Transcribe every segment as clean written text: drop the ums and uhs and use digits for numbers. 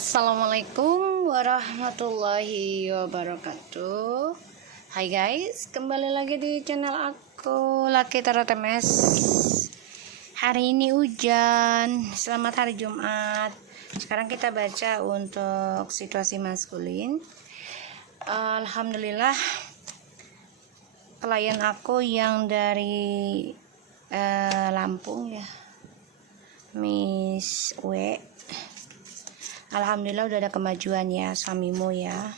Assalamualaikum warahmatullahi wabarakatuh. Hai guys, kembali lagi di channel aku Laki Tarot MS. Hari ini hujan. Selamat hari Jumat. Sekarang kita baca untuk situasi maskulin. Alhamdulillah, klien aku yang dari Lampung ya, Miss W. Alhamdulillah udah ada kemajuan ya, suamimu ya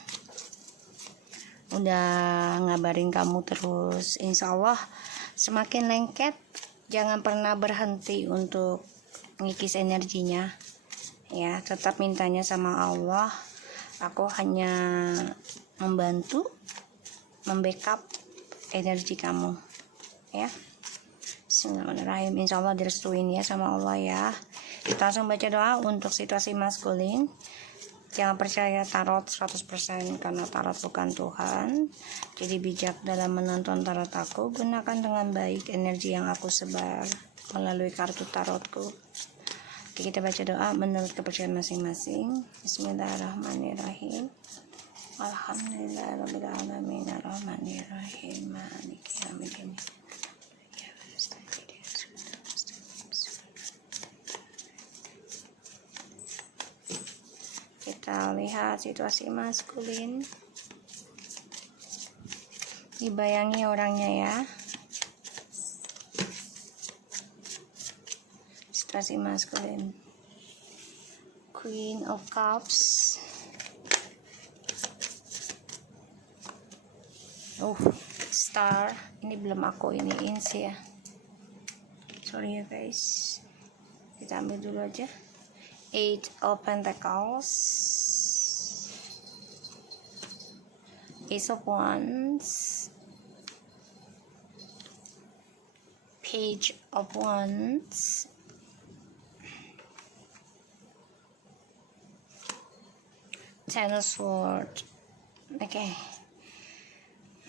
udah ngabarin kamu terus. Insya Allah semakin lengket. Jangan pernah berhenti untuk ngikis energinya ya, tetap mintanya sama Allah. Aku hanya membantu, membackup energi kamu ya. Bismillahirrahmanirrahim. Insya Allah direstuin ya sama Allah ya. Kita langsung baca doa untuk situasi maskulin. Jangan percaya tarot 100% karena tarot bukan Tuhan. Jadi bijak dalam menonton tarot aku. Gunakan dengan baik energi yang aku sebar melalui kartu tarotku. Oke, kita baca doa menurut kepercayaan masing-masing. Bismillahirrahmanirrahim. Alhamdulillahirabbil alamin arrahmanirrahim maliki yaumiddin. Kita lihat situasi maskulin. Dibayangi orangnya ya. Situasi maskulin. Queen of Cups. Star. Ini belum aku iniin sih ya. Sorry ya guys. Kita ambil dulu aja. Eight of Pentacles, Ace of Wands, Page of Wands, Ten of Swords. Oke.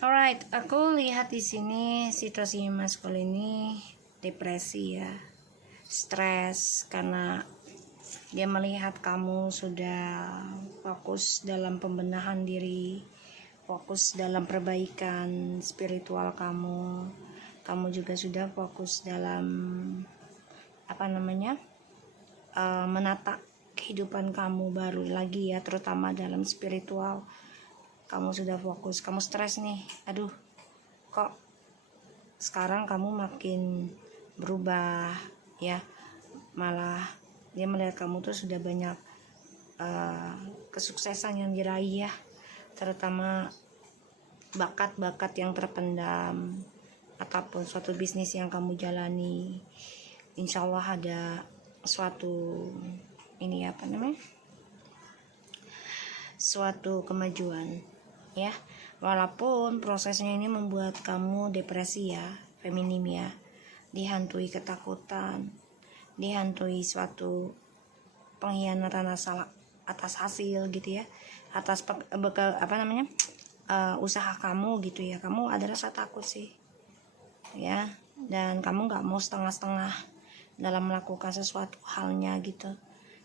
Alright, aku lihat di sini situasi maskulin ini depresi ya, stres karena dia melihat kamu sudah fokus dalam pembenahan diri, fokus dalam perbaikan spiritual kamu. Kamu juga sudah fokus dalam menata kehidupan kamu baru lagi ya, terutama dalam spiritual. Kamu sudah fokus, kamu stres nih. Aduh, kok sekarang kamu makin berubah ya, malah dia melihat kamu tuh sudah banyak kesuksesan yang diraih ya, terutama bakat-bakat yang terpendam ataupun suatu bisnis yang kamu jalani. Insya Allah ada suatu suatu kemajuan ya, walaupun prosesnya ini membuat kamu depresi ya, feminim ya, dihantui ketakutan, dihantui suatu pengkhianatan atas hasil gitu ya, atas usaha kamu gitu ya. Kamu ada rasa takut sih ya, dan kamu nggak mau setengah-setengah dalam melakukan sesuatu halnya gitu.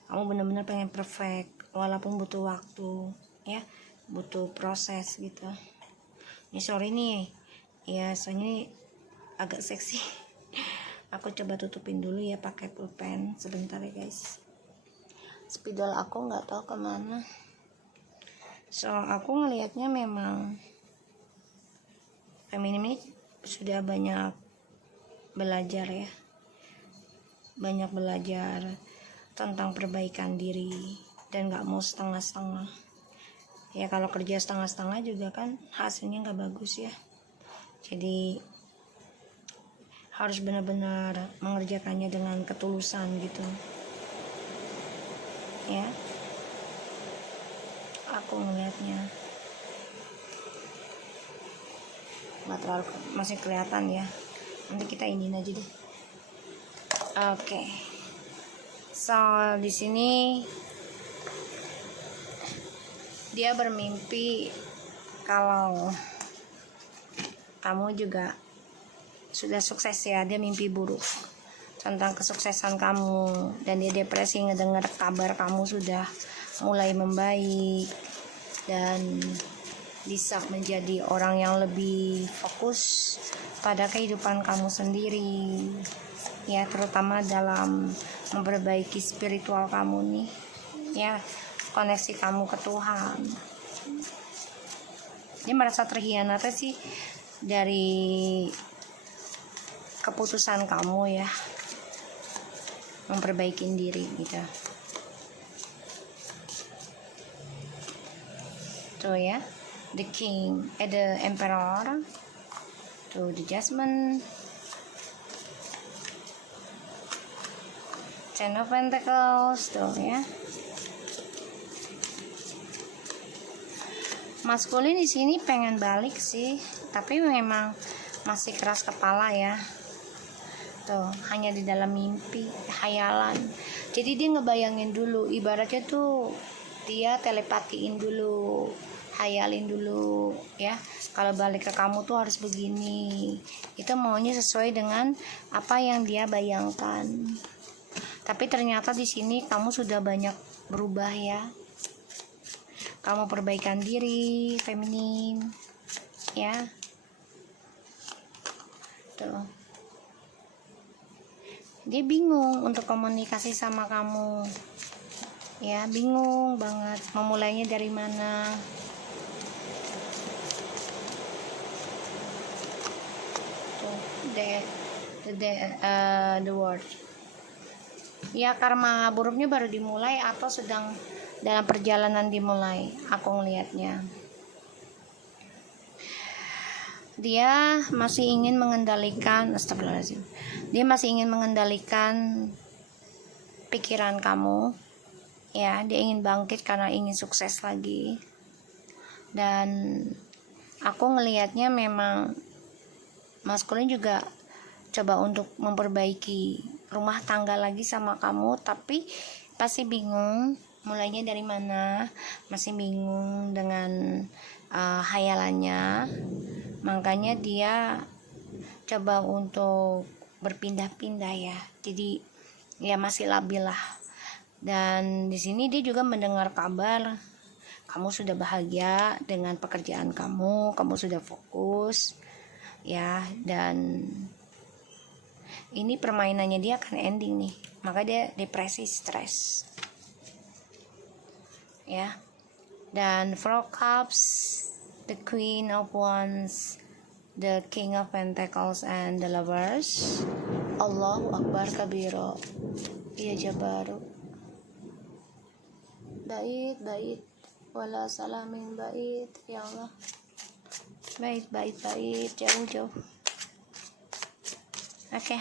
Kamu benar-benar pengen perfect walaupun butuh waktu ya, butuh proses gitu. Ini sorry nih ya, soalnya agak seksi. Aku coba tutupin dulu ya pakai pulpen sebentar ya guys. Spidol aku nggak tahu kemana. So aku ngelihatnya memang feminim ini sudah banyak belajar ya, banyak belajar tentang perbaikan diri dan nggak mau setengah-setengah. Ya kalau kerja setengah-setengah juga kan hasilnya nggak bagus ya. Jadi harus benar-benar mengerjakannya dengan ketulusan gitu ya. Aku ngelihatnya nggak terlalu masih kelihatan ya, nanti kita iniin aja deh. Oke. So di sini dia bermimpi kalau kamu juga sudah sukses ya. Dia mimpi buruk tentang kesuksesan kamu dan dia depresi ngedenger kabar kamu sudah mulai membaik dan bisa menjadi orang yang lebih fokus pada kehidupan kamu sendiri, ya, terutama dalam memperbaiki spiritual kamu nih, ya, koneksi kamu ke Tuhan. Dia merasa terhianati sih dari keputusan kamu, ya, memperbaiki diri gitu. Tuh ya, the king, the emperor, tuh the judgment, ten of pentacles, tuh ya. Maskulin di sini pengen balik sih, tapi memang masih keras kepala ya. Tuh, hanya di dalam mimpi, khayalan. Jadi dia ngebayangin dulu, ibaratnya tuh dia telepatiin dulu, khayalin dulu ya. Kalau balik ke kamu tuh harus begini. Itu maunya sesuai dengan apa yang dia bayangkan. Tapi ternyata di sini kamu sudah banyak berubah ya. Kamu perbaikan diri, feminin, ya. Tuh. Dia bingung untuk komunikasi sama kamu, ya, bingung banget. Memulainya dari mana? Tuh, the word. Ya, karma buruknya baru dimulai atau sedang dalam perjalanan dimulai, aku ngelihatnya. Dia masih ingin mengendalikan, astagfirullahaladzim. Dia masih ingin mengendalikan pikiran kamu, ya. Dia ingin bangkit karena ingin sukses lagi. Dan aku ngelihatnya memang maskulin juga coba untuk memperbaiki rumah tangga lagi sama kamu, tapi pasti bingung mulainya dari mana, masih bingung dengan hayalannya. Makanya dia coba untuk berpindah-pindah ya. Jadi ya masih labil lah. Dan di sini dia juga mendengar kabar kamu sudah bahagia dengan pekerjaan kamu sudah fokus ya, dan ini permainannya dia akan ending nih. Maka dia depresi, stres. Ya. Dan Four Cups, the Queen of Wands, the King of Pentacles, and the Lovers. Allahu Akbar kabiro. Ya Jabaru. Bait. Wala salamin bait. Ya Allah. Bait. Jauh. Oke.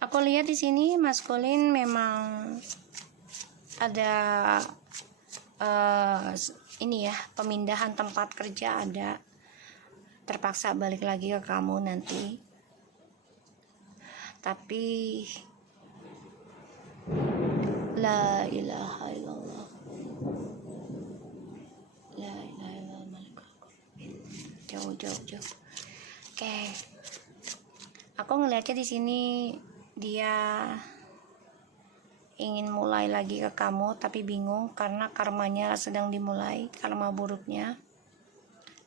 Aku lihat di sini maskulin memang ada ini ya, pemindahan tempat kerja ada. Terpaksa balik lagi ke kamu nanti. Tapi la ilaha illallah. La ilaha illallah. Jauh. Oke. Aku ngelihatnya di sini dia ingin mulai lagi ke kamu tapi bingung karena karmanya sedang dimulai, karma buruknya.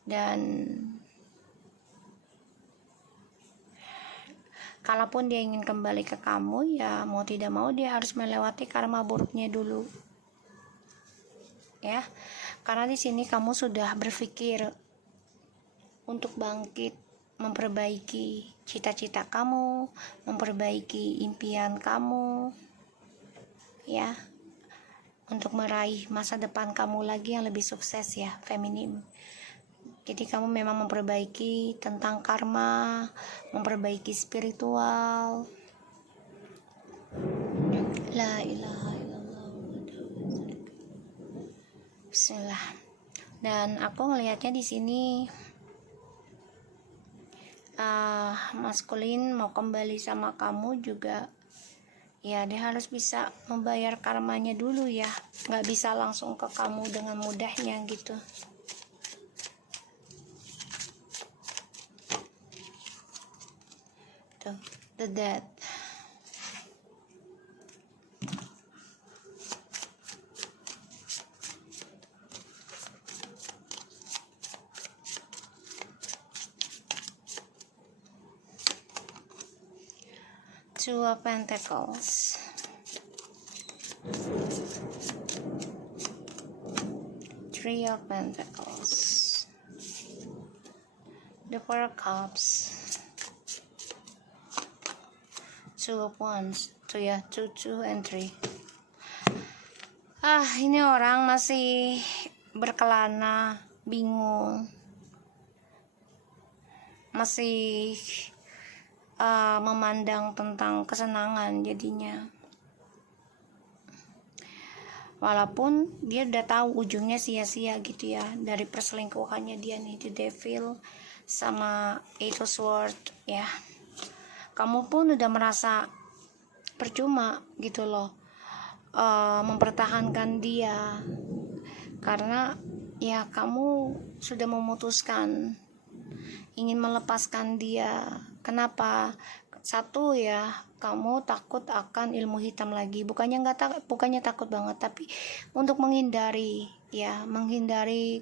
Dan kalaupun dia ingin kembali ke kamu, ya mau tidak mau dia harus melewati karma buruknya dulu. Ya. Karena di sini kamu sudah berpikir untuk bangkit, memperbaiki cita-cita kamu, memperbaiki impian kamu, ya, untuk meraih masa depan kamu lagi yang lebih sukses ya, feminim. Jadi kamu memang memperbaiki tentang karma, memperbaiki spiritual. La ilaha illallah. Bismillah. Dan aku ngelihatnya di sini maskulin mau kembali sama kamu juga, ya dia harus bisa membayar karmanya dulu ya, nggak bisa langsung ke kamu dengan mudahnya gitu. Tuh, the death. Two of Pentacles, Three of Pentacles, the Four of Cups, Two of Wands. Two and three. Ini orang masih berkelana, bingung, masih memandang tentang kesenangan jadinya. Walaupun dia udah tahu ujungnya sia-sia gitu ya, dari perselingkuhannya dia nih, the Devil sama Eight of Swords ya. Kamu pun udah merasa percuma gitu loh, mempertahankan dia, karena ya kamu sudah memutuskan ingin melepaskan dia. Kenapa? Satu ya, kamu takut akan ilmu hitam lagi. Bukannya takut banget, tapi untuk menghindari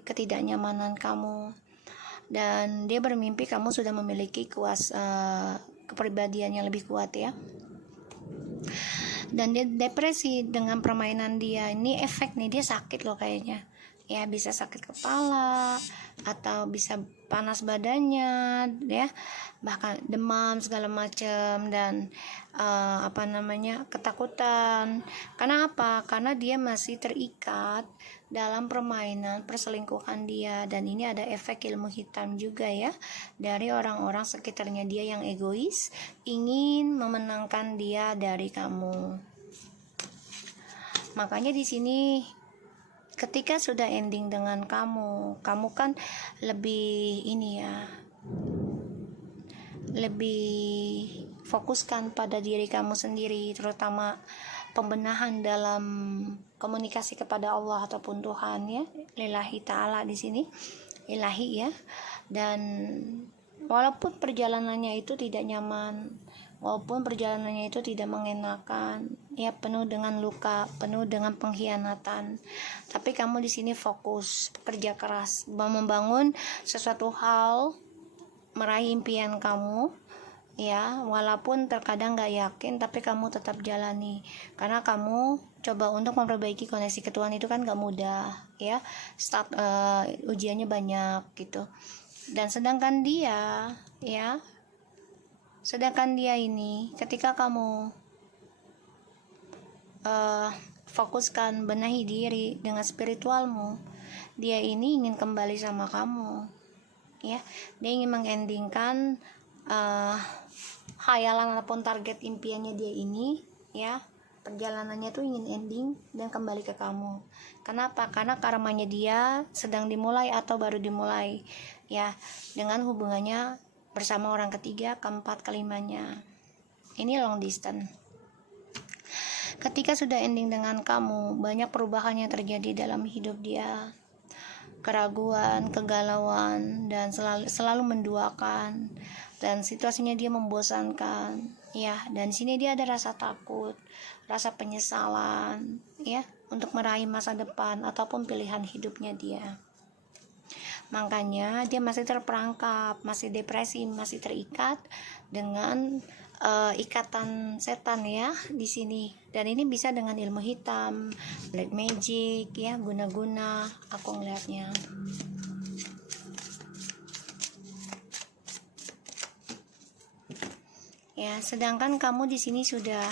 ketidaknyamanan kamu. Dan dia bermimpi kamu sudah memiliki kepribadian yang lebih kuat ya. Dan dia depresi dengan permainan dia. Ini efek nih, dia sakit loh kayaknya ya, bisa sakit kepala atau bisa panas badannya ya, bahkan demam segala macam, dan ketakutan. Karena apa? Karena dia masih terikat dalam permainan perselingkuhan dia. Dan ini ada efek ilmu hitam juga ya, dari orang-orang sekitarnya dia yang egois, ingin memenangkan dia dari kamu. Makanya di sini ketika sudah ending dengan kamu kan lebih lebih fokuskan pada diri kamu sendiri, terutama pembenahan dalam komunikasi kepada Allah ataupun Tuhan ya, lillahi ta'ala di sini, ilahi ya. Dan walaupun perjalanannya itu tidak nyaman, walaupun perjalanannya itu tidak mengenakan ya, penuh dengan luka, penuh dengan pengkhianatan, tapi kamu di sini fokus kerja keras membangun sesuatu hal, meraih impian kamu ya. Walaupun terkadang gak yakin, tapi kamu tetap jalani, karena kamu coba untuk memperbaiki koneksi ke Tuhan itu kan gak mudah ya. Ujiannya banyak gitu. Dan sedangkan dia ini, ketika kamu fokuskan benahi diri dengan spiritualmu, dia ini ingin kembali sama kamu ya. Dia ingin mengendingkan khayalan ataupun target impiannya dia ini ya. Perjalanannya tuh ingin ending dan kembali ke kamu. Kenapa? Karena karmanya dia sedang dimulai atau baru dimulai ya, dengan hubungannya bersama orang ketiga, keempat, kelimanya. Ini long distance. Ketika sudah ending dengan kamu, banyak perubahan yang terjadi dalam hidup dia. Keraguan, kegalauan, dan selalu menduakan, dan situasinya dia membosankan ya. Dan di sini dia ada rasa takut, rasa penyesalan ya, untuk meraih masa depan ataupun pilihan hidupnya dia. Makanya dia masih terperangkap, masih depresi, masih terikat dengan ikatan setan ya di sini. Dan ini bisa dengan ilmu hitam, black magic ya, guna-guna aku ngelihatnya. Ya, sedangkan kamu di sini sudah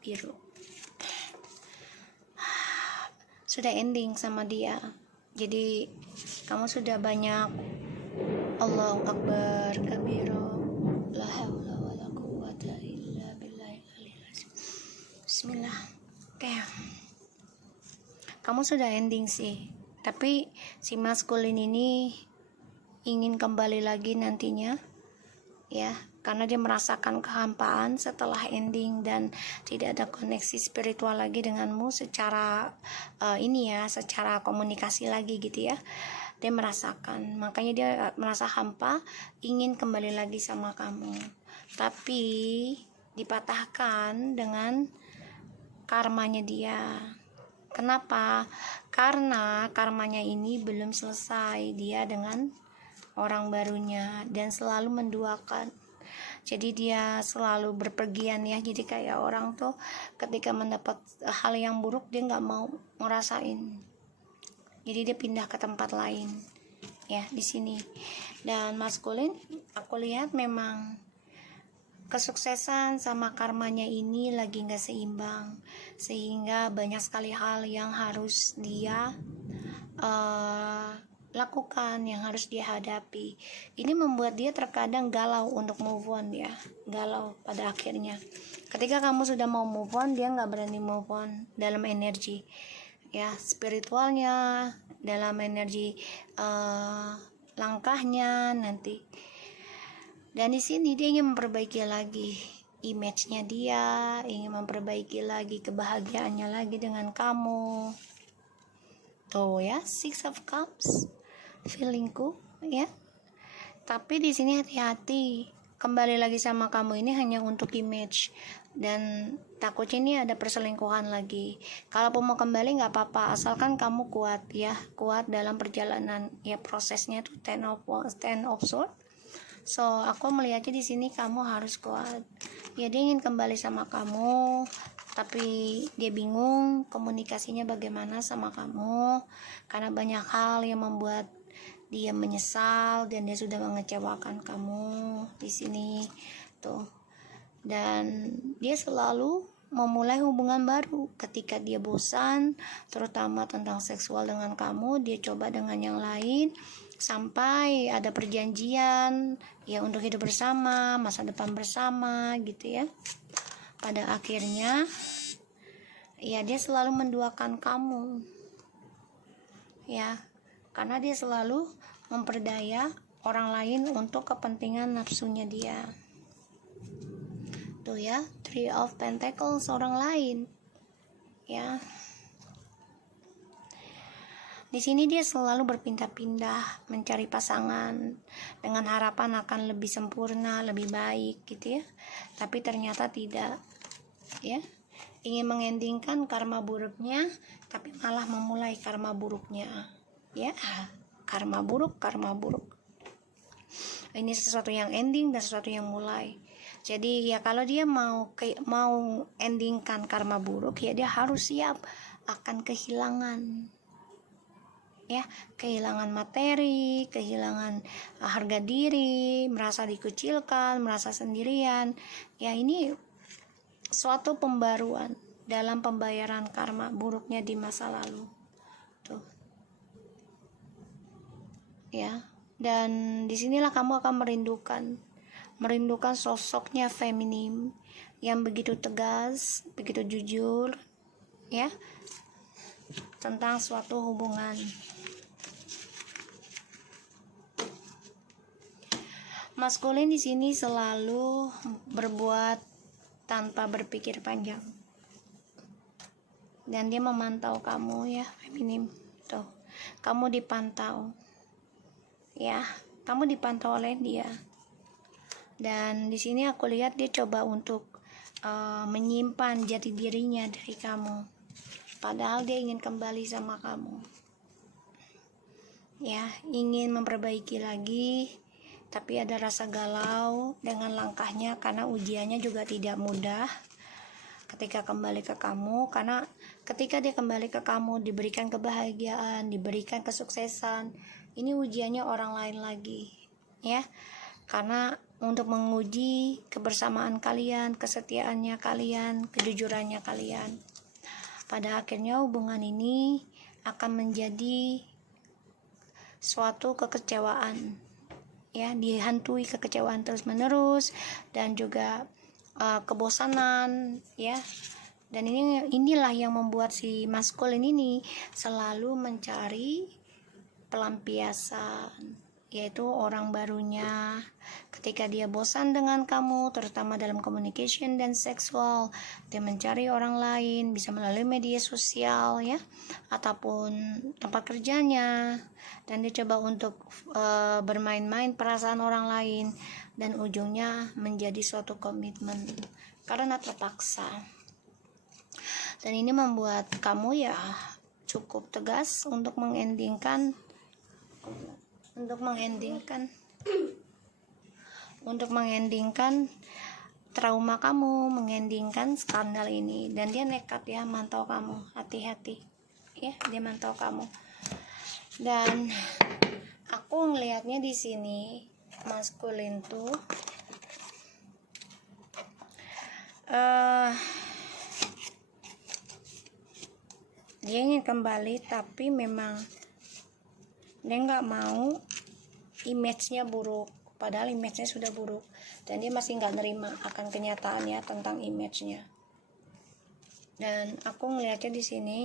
biru. Sudah ending sama dia. Jadi kamu sudah banyak Allahu Akbar kabiru, la haula wala quwwata illa billahil aliyil azim. Bismillah. Oke. Kamu sudah ending sih, tapi si maskulin ini ingin kembali lagi nantinya ya, karena dia merasakan kehampaan setelah ending dan tidak ada koneksi spiritual lagi denganmu secara secara komunikasi lagi gitu ya. Dia merasakan, makanya dia merasa hampa, ingin kembali lagi sama kamu, tapi dipatahkan dengan karmanya dia. Kenapa? Karena karmanya ini belum selesai dia dengan orang barunya, dan selalu menduakan Jadi dia selalu berpergian ya. Jadi kayak orang tuh ketika mendapat hal yang buruk dia nggak mau ngerasain. Jadi dia pindah ke tempat lain ya di sini. Dan maskulin aku lihat memang kesuksesan sama karmanya ini lagi nggak seimbang, sehingga banyak sekali hal yang harus dia lakukan, yang harus dia hadapi. Ini membuat dia terkadang galau untuk move on ya, galau pada akhirnya. Ketika kamu sudah mau move on, dia nggak berani move on dalam energi ya spiritualnya, dalam energi langkahnya nanti. Dan di sini dia ingin memperbaiki lagi image-nya dia, ingin memperbaiki lagi kebahagiaannya lagi dengan kamu. Tuh ya, Six of Cups, feelingku ya. Tapi di sini hati-hati, kembali lagi sama kamu ini hanya untuk image, dan takutnya ini ada perselingkuhan lagi. Kalaupun mau kembali nggak apa-apa, asalkan kamu kuat ya, kuat dalam perjalanan ya, prosesnya tuh ten of sword. So aku melihatnya di sini kamu harus kuat ya. Dia ingin kembali sama kamu, tapi dia bingung komunikasinya bagaimana sama kamu, karena banyak hal yang membuat dia menyesal dan dia sudah mengecewakan kamu di sini tuh. Dan dia selalu memulai hubungan baru ketika dia bosan, terutama tentang seksual dengan kamu, dia coba dengan yang lain sampai ada perjanjian ya untuk hidup bersama, masa depan bersama gitu ya. Pada akhirnya ya dia selalu menduakan kamu ya, karena dia selalu memperdaya orang lain untuk kepentingan nafsunya dia. Tuh ya, Three of Pentacles, orang lain ya. Di sini dia selalu berpindah-pindah mencari pasangan dengan harapan akan lebih sempurna, lebih baik gitu ya. Tapi ternyata tidak ya. Ingin mengendingkan karma buruknya, tapi malah memulai karma buruknya ya. Karma buruk. Ini sesuatu yang ending dan sesuatu yang mulai. Jadi ya kalau dia mau endingkan karma buruk ya, dia harus siap akan kehilangan ya, kehilangan materi, kehilangan harga diri, merasa dikucilkan, merasa sendirian ya. Ini suatu pembaruan dalam pembayaran karma buruknya di masa lalu tuh ya. Dan disinilah kamu akan merindukan sosoknya feminim yang begitu tegas, begitu jujur ya tentang suatu hubungan. Maskulin di sini selalu berbuat tanpa berpikir panjang, dan dia memantau kamu ya, feminim. Tuh, kamu dipantau ya, kamu dipantau oleh dia. Dan di sini aku lihat dia coba untuk menyimpan jati dirinya dari kamu, padahal dia ingin kembali sama kamu ya, ingin memperbaiki lagi. Tapi ada rasa galau dengan langkahnya, karena ujiannya juga tidak mudah ketika kembali ke kamu. Karena ketika dia kembali ke kamu, diberikan kebahagiaan, diberikan kesuksesan, ini ujiannya orang lain lagi ya, karena untuk menguji kebersamaan kalian, kesetiaannya kalian, kejujurannya kalian. Pada akhirnya hubungan ini akan menjadi suatu kekecewaan ya, dihantui kekecewaan terus menerus dan juga kebosanan ya. Dan inilah yang membuat si maskulin ini selalu mencari pelampiasan, yaitu orang barunya. Ketika dia bosan dengan kamu, terutama dalam communication dan seksual, dia mencari orang lain, bisa melalui media sosial ya, ataupun tempat kerjanya, dan dia coba untuk bermain-main perasaan orang lain, dan ujungnya menjadi suatu komitmen karena terpaksa. Dan ini membuat kamu ya cukup tegas untuk mengendingkan untuk mengendingkan trauma kamu, mengendingkan skandal ini. Dan dia nekat ya mantau kamu, hati-hati ya, dia mantau kamu. Dan aku ngelihatnya di sini maskulin tuh dia ingin kembali, tapi memang dia nggak mau image-nya buruk, padahal image-nya sudah buruk, dan dia masih nggak nerima akan kenyataannya tentang image-nya. Dan aku ngelihatnya di sini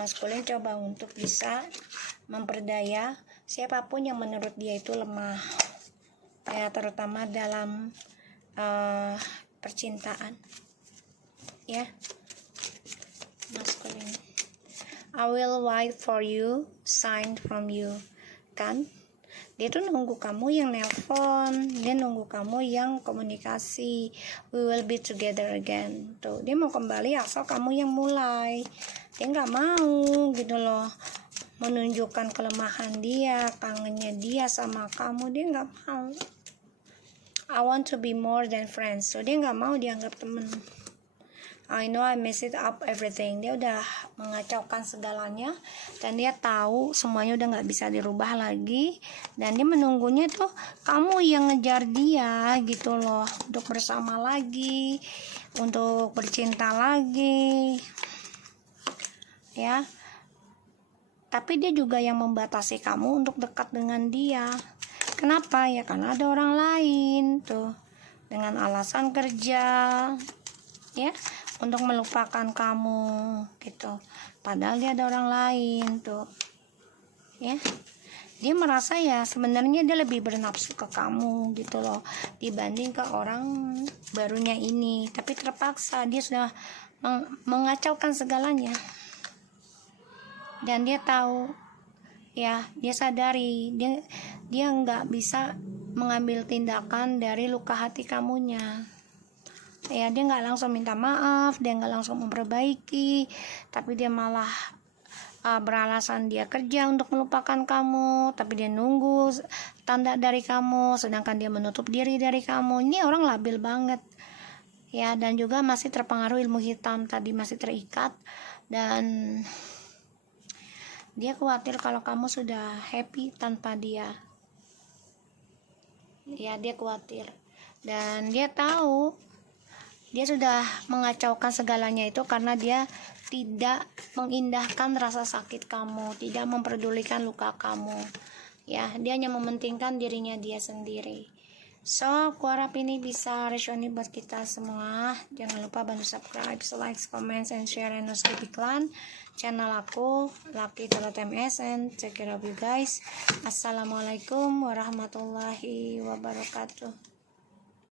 maskulin coba untuk bisa memperdaya siapapun yang menurut dia itu lemah ya, terutama dalam percintaan ya. Maskulin, I will wait for you, sign from you. Kan dia tuh nunggu kamu yang nelpon, dia nunggu kamu yang komunikasi, we will be together again. Tuh dia mau kembali asal kamu yang mulai. Dia nggak mau gitu loh menunjukkan kelemahan dia, kangennya dia sama kamu. Dia nggak mau. I want to be more than friends. So dia nggak mau dianggap temen. I know I messed up everything. Dia udah mengacaukan segalanya, dan dia tahu semuanya udah nggak bisa dirubah lagi, dan dia menunggunya tuh kamu yang ngejar dia gitu loh, untuk bersama lagi, untuk bercinta lagi ya. Tapi dia juga yang membatasi kamu untuk dekat dengan dia. Kenapa ya? Karena ada orang lain tuh, dengan alasan kerja ya, untuk melupakan kamu gitu. Padahal dia ada orang lain tuh ya. Dia merasa ya sebenarnya dia lebih bernafsu ke kamu gitu loh, dibanding ke orang barunya ini. Tapi terpaksa, dia sudah mengacaukan segalanya. Dan dia tahu ya, dia sadari dia nggak bisa mengambil tindakan dari luka hati kamunya. Ya, dia nggak langsung minta maaf, dia nggak langsung memperbaiki, tapi dia malah beralasan dia kerja untuk melupakan kamu, tapi dia nunggu tanda dari kamu, sedangkan dia menutup diri dari kamu. Ini orang labil banget ya, dan juga masih terpengaruh ilmu hitam tadi, masih terikat, dan dia khawatir kalau kamu sudah happy tanpa dia ya. Dia khawatir, dan dia tahu dia sudah mengacaukan segalanya itu karena dia tidak mengindahkan rasa sakit kamu, tidak memperdulikan luka kamu ya. Dia hanya mementingkan dirinya dia sendiri. So, aku harap ini bisa resonate buat kita semua. Jangan lupa bantu subscribe, like, comment, and share, and no skip iklan channel aku, Lucky Tarot MS, and take care of you guys. Assalamualaikum warahmatullahi wabarakatuh.